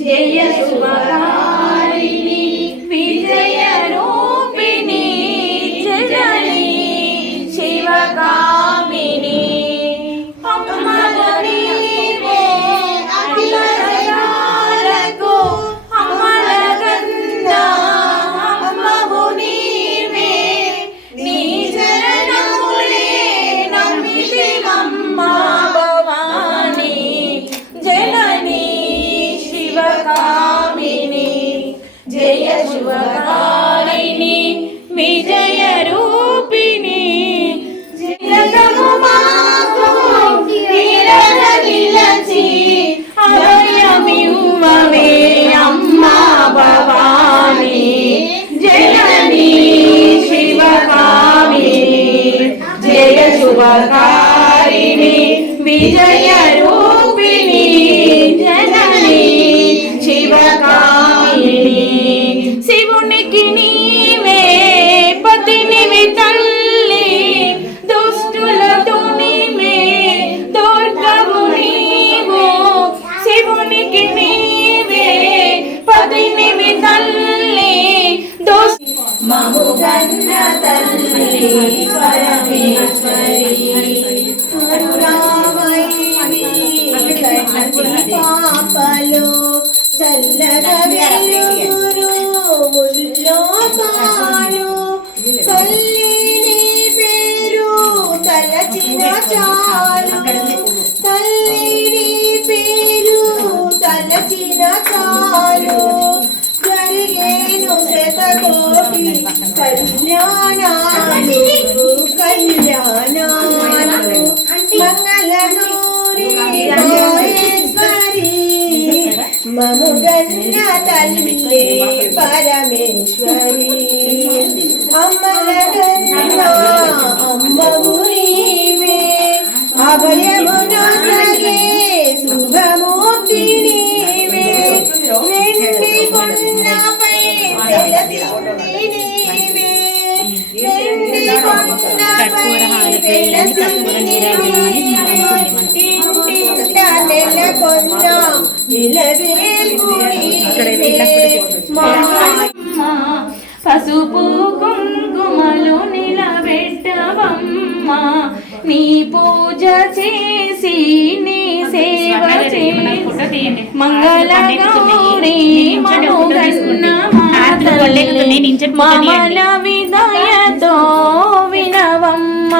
జయ శుభకారిణి విజయ రూపిణి జనని శివకామిని అమ్మలని అఖిలజగలకు అమలగంధ అమ్మవు నీవే నీ చరణములే నమ్మితిమమ్మ భవాని జనని శివకామిని జయ శుభకారిణి విజయ రూపిణి జగము మాకు నిలచి అభయమివ్వవే అమ్మా భవాని జనని శివకామిని జయ శుభకారిణి విజయ రూపిణి జనని శివకామిని శివునికి నీవే పతినివి తల్లి దుష్టులతో నీవే దుర్గము నీవు శివునికి నీవే పతినివి తల్లి మముగన్న తల్లి పరమేశ్వరి పాపలు చల్లగా వెలుగురు ముల్లోకాలు తల్లి నీ పేరు తలచిన చాలు తల్లి నీ పేరు తలచిన చాలు జరిగేను శతకోటి కళ్యాణాలు కళ్యాణాలు మంగళనూరి మముగన్న తల్లి పరమేశ్వరి అమ్మలగన్న అమ్మవు నీవే అభయమునొసగే శుభమూర్తి నీవే వెండి కొండపై వెలసింది నీవే వెండి కొండపై వెలసింది నీవే నెలకొన్న పసుపు కుంకుమలు నిలబెట్టవమ్మ నీ పూజ చేసి నీ సేవ చేసి మంగళ గౌరీ మముగన్న మమల విదయతో వినవమ్మ